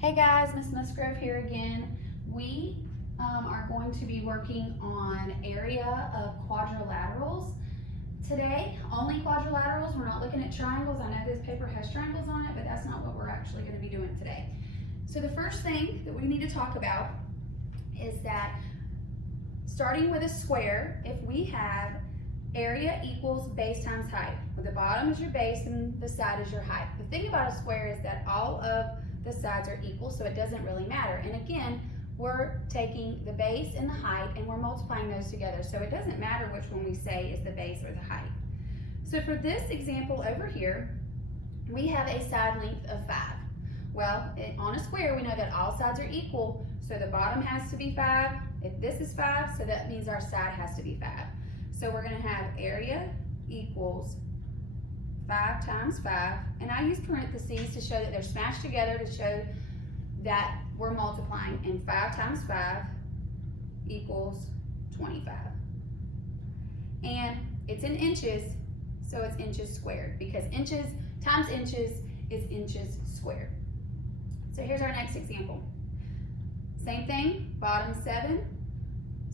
Hey guys, Miss Musgrove here again. We are going to be working on area of quadrilaterals. Today, only quadrilaterals. We're not looking at triangles. I know this paper has triangles on it, but that's not what we're actually going to be doing today. So the first thing that we need to talk about is that starting with a square, if we have area equals base times height, where the bottom is your base and the side is your height. The thing about a square is that all of the sides are equal, so it doesn't really matter. And again, we're taking the base and the height and we're multiplying those together, so it doesn't matter which one we say is the base or the height. So for this example over here, we have a side length of 5. Well, on a square, we know that all sides are equal, so the bottom has to be 5. If this is 5, so that means our side has to be 5. So we're going to have area equals 5 times 5, and I use parentheses to show that they're smashed together to show that we're multiplying, and 5 times 5 equals 25. And it's in inches, so it's inches squared, because inches times inches is inches squared. So here's our next example. Same thing, bottom 7,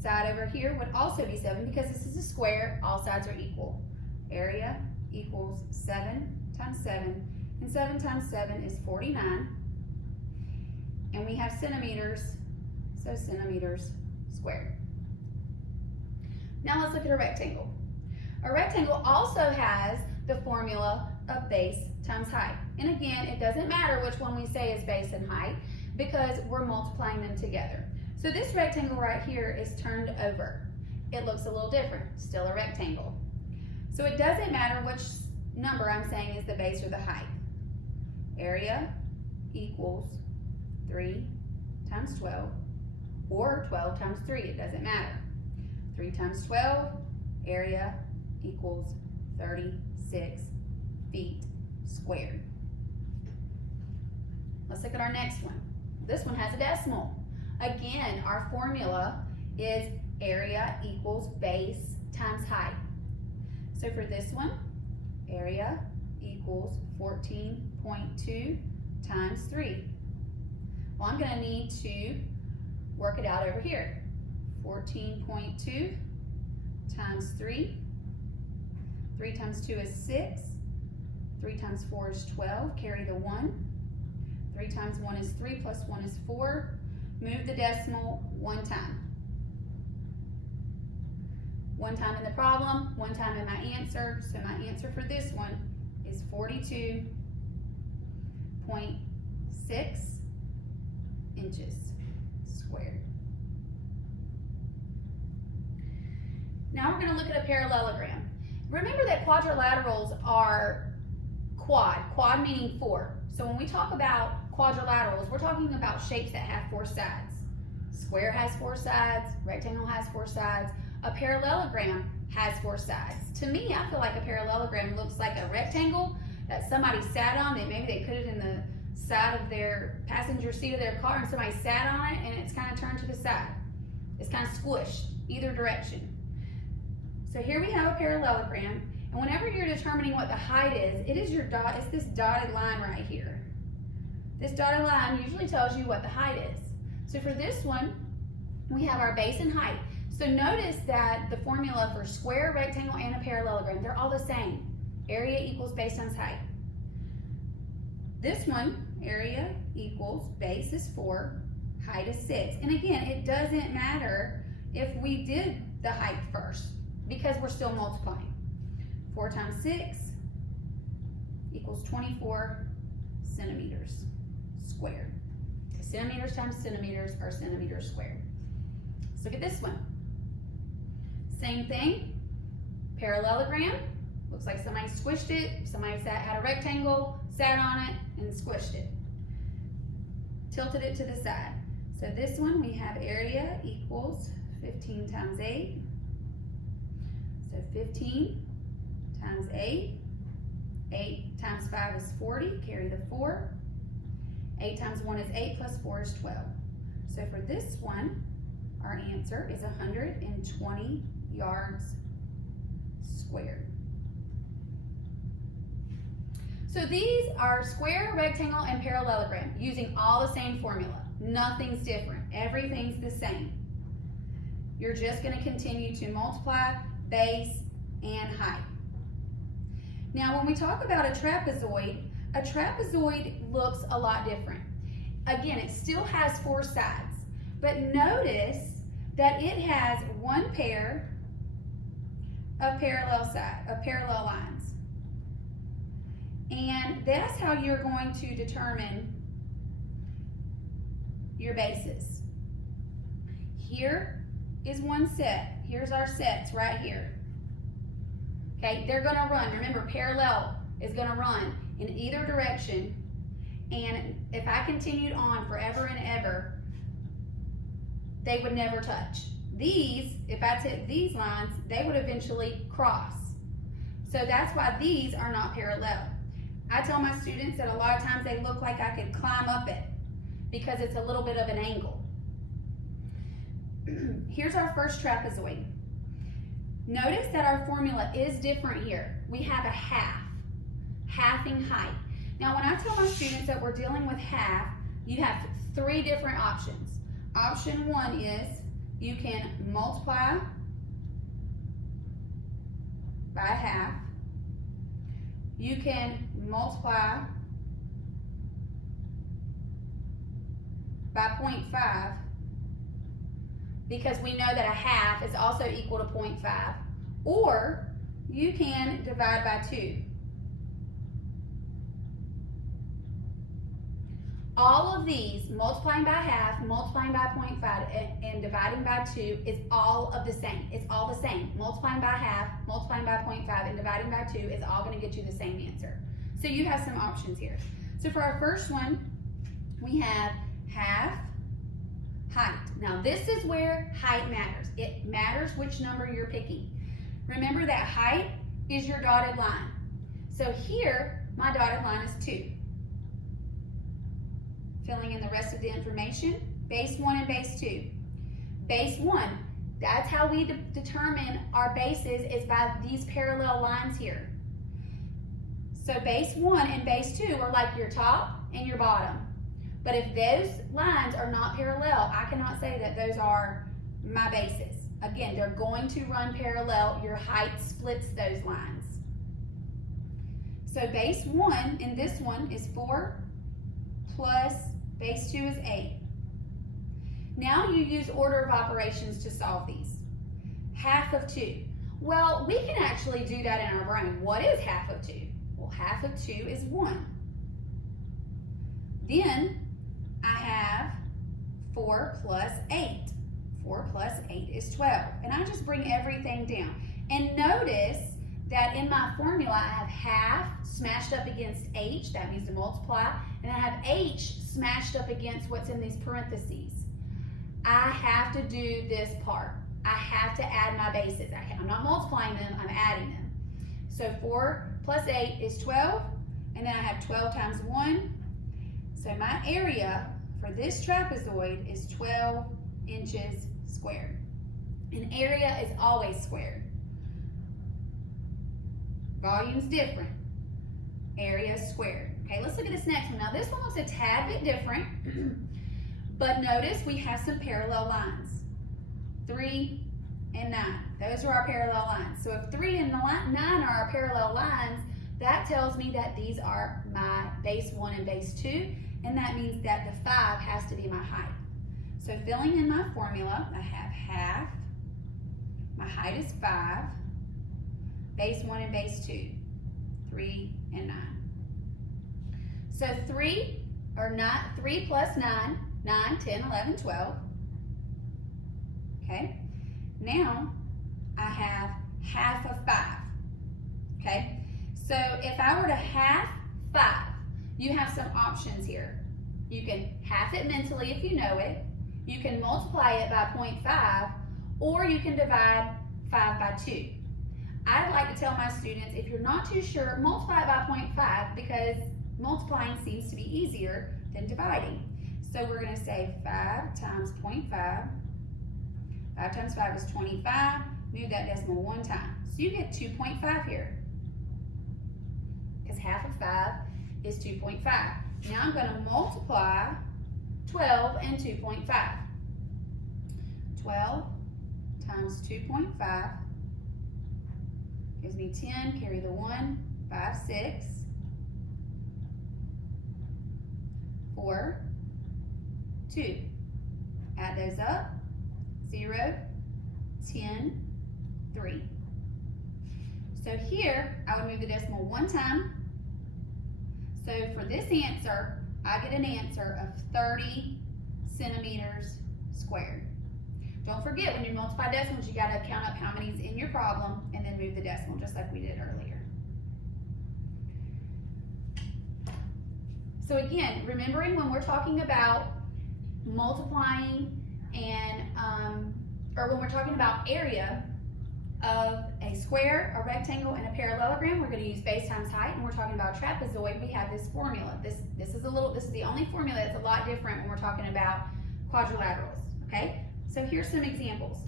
side over here would also be 7 because this is a square, all sides are equal. Area equals 7 times 7, and 7 times 7 is 49. And we have centimeters, so centimeters squared. Now let's look at a rectangle. A rectangle also has the formula of base times height. And again, it doesn't matter which one we say is base and height because we're multiplying them together. So this rectangle right here is turned over. It looks a little different, still a rectangle. So it doesn't matter which number I'm saying is the base or the height. Area equals 3 times 12, or 12 times 3, it doesn't matter. 3 times 12, area equals 36 feet squared. Let's look at our next one. This one has a decimal. Again, our formula is area equals base times height. So for this one, area equals 14.2 times 3. Well, I'm going to need to work it out over here. 14.2 times 3. 3 times 2 is 6. 3 times 4 is 12. Carry the 1. 3 times 1 is 3 plus 1 is 4. Move the decimal one time. One time in the problem, one time in my answer. So my answer for this one is 42.6 inches squared. Now we're going to look at a parallelogram. Remember that quadrilaterals are quad meaning 4. So when we talk about quadrilaterals, we're talking about shapes that have 4 sides. Square has 4 sides, rectangle has 4 sides. A parallelogram has 4 sides. To me, I feel like a parallelogram looks like a rectangle that somebody sat on, and maybe they put it in the side of their passenger seat of their car and somebody sat on it and it's kind of turned to the side. It's kind of squished either direction. So here we have a parallelogram, and whenever you're determining what the height is, it is your dot, it's this dotted line right here. This dotted line usually tells you what the height is. So for this one, we have our base and height. So notice that the formula for square, rectangle, and a parallelogram, they're all the same. Area equals base times height. This one, area equals base is 4, height is 6. And again, it doesn't matter if we did the height first because we're still multiplying. 4 times 6 equals 24 centimeters squared. Centimeters times centimeters are centimeters squared. Let's look at this one. Same thing, parallelogram. Looks like somebody squished it. Somebody had a rectangle, sat on it, and squished it. Tilted it to the side. So this one, we have area equals 15 times 8. So 15 times 8. 8 times 5 is 40. Carry the 4. 8 times 1 is 8 plus 4 is 12. So for this one, our answer is 120 yards squared. So these are square, rectangle, and parallelogram using all the same formula. Nothing's different. Everything's the same. You're just going to continue to multiply base and height. Now when we talk about a trapezoid looks a lot different. Again, it still has 4 sides, but notice that it has one pair of parallel lines. And that's how you're going to determine your bases. Here is one set. Here's our sets right here. Okay, they're gonna run. Remember, parallel is gonna run in either direction. And if I continued on forever and ever, they would never touch. These, if I took these lines, they would eventually cross. So that's why these are not parallel. I tell my students that a lot of times they look like I could climb up it because it's a little bit of an angle. Here's our first trapezoid. Notice that our formula is different here. We have a halving height. Now when I tell my students that we're dealing with half, you have 3 different options. Option 1 is you can multiply by half. You can multiply by 0.5 because we know that a half is also equal to 0.5, or you can divide by 2. All of these, multiplying by half, multiplying by 0.5, and dividing by 2 is all of the same. It's all the same. Multiplying by half, multiplying by 0.5, and dividing by 2 is all going to get you the same answer. So you have some options here. So for our first one, we have half height. Now this is where height matters. It matters which number you're picking. Remember that height is your dotted line. So here, my dotted line is 2. Filling in the rest of the information, base 1 and base 2. Base 1, that's how we determine our bases, is by these parallel lines here. So base 1 and base 2 are like your top and your bottom. But if those lines are not parallel, I cannot say that those are my bases. Again, they're going to run parallel. Your height splits those lines. So base 1 in this one is 4 plus base 2 is 8. Now you use order of operations to solve these. Half of 2. Well, we can actually do that in our brain. What is half of 2? Well, half of 2 is 1. Then I have 4 plus 8. 4 plus 8 is 12. And I just bring everything down. And notice that in my formula, I have half smashed up against h, that means to multiply, and I have h smashed up against what's in these parentheses. I have to do this part. I have to add my bases. I'm not multiplying them, I'm adding them. So 4 plus 8 is 12, and then I have 12 times 1. So my area for this trapezoid is 12 inches squared. An area is always squared. Volume's different. Area is squared. Okay, let's look at this next one. Now this one looks a tad bit different, but notice we have some parallel lines. 3 and 9. Those are our parallel lines. So if 3 and 9 are our parallel lines, that tells me that these are my base 1 and base 2, and that means that the 5 has to be my height. So filling in my formula, I have half, my height is 5, base 1 and base 2, 3 and 9. So 3 plus 9, 9, 10, 11, 12. Okay, now I have half of 5. Okay, so if I were to half 5, you have some options here. You can half it mentally if you know it. You can multiply it by 0.5, or you can divide 5 by 2. I'd like to tell my students, if you're not too sure, multiply it by 0.5 because multiplying seems to be easier than dividing. So we're going to say 5 times 0.5. 5 times 5 is 25. Move that decimal 1 time. So you get 2.5 here. because half of 5 is 2.5. Now I'm going to multiply 12 and 2.5. 12 times 2.5 gives me 10, carry the 1, 5, 6, 4, 2. Add those up, 0, 10, 3. So here, I would move the decimal one time. So for this answer, I get an answer of 30 centimeters squared. Don't forget, when you multiply decimals, you gotta count up how many's in your problem and then move the decimal, just like we did earlier. So again, remembering when we're talking about multiplying and, or when we're talking about area of a square, a rectangle, and a parallelogram, we're going to use base times height. And we're talking about a trapezoid, we have this formula. This is the only formula that's a lot different when we're talking about quadrilaterals, okay? So here's some examples.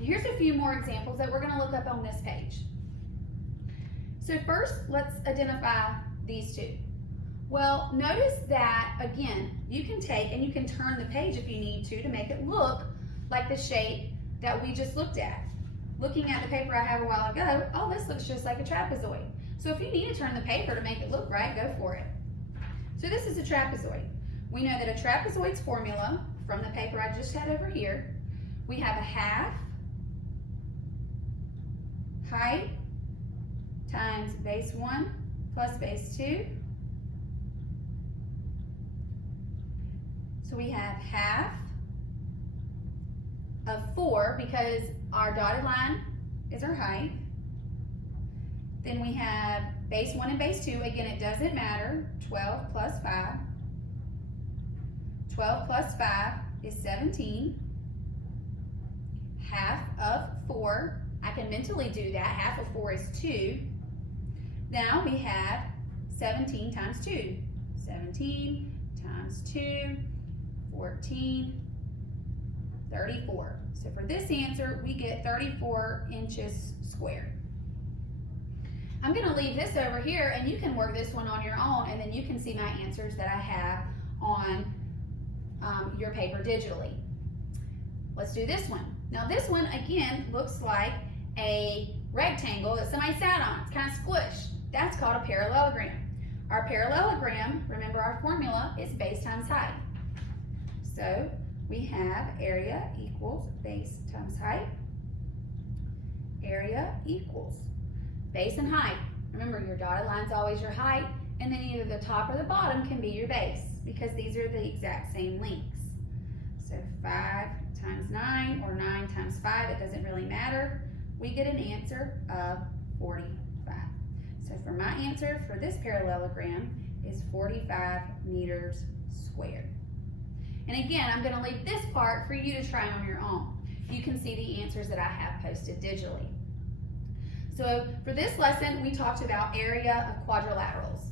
Here's a few more examples that we're going to look up on this page. So first, let's identify these two. Well, notice that, again, you can take and you can turn the page if you need to make it look like the shape that we just looked at. Looking at the paper I have a while ago, oh, this looks just like a trapezoid. So if you need to turn the paper to make it look right, go for it. So this is a trapezoid. We know that a trapezoid's formula from the paper I just had over here, we have a half height times base 1 plus base 2. So we have half of 4 because our dotted line is our height. Then we have base 1 and base 2. Again, it doesn't matter. 12 plus 5. 12 plus 5 is 17. Half of 4. I can mentally do that. Half of 4 is 2. Now we have 17 times 2. 17 times 2, 14, 34. So for this answer, we get 34 inches squared. I'm going to leave this over here, and you can work this one on your own, and then you can see my answers that I have on your paper digitally. Let's do this one. Now this one, again, looks like a rectangle that somebody sat on. It's kind of squished. That's called a parallelogram. Our parallelogram, remember our formula, is base times height. So we have area equals base times height. Area equals base and height. Remember, your dotted line is always your height, and then either the top or the bottom can be your base because these are the exact same lengths. So 5 times 9 or 9 times 5, it doesn't really matter. We get an answer of 45. So for my answer for this parallelogram is 45 meters squared. And again, I'm going to leave this part for you to try on your own. You can see the answers that I have posted digitally. So for this lesson, we talked about area of quadrilaterals.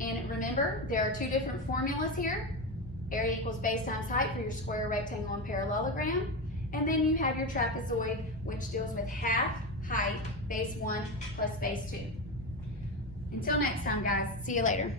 And remember, there are two different formulas here. Area equals base times height for your square, rectangle, and parallelogram. And then you have your trapezoid, which deals with half height, base 1 plus base 2. Until next time, guys. See you later.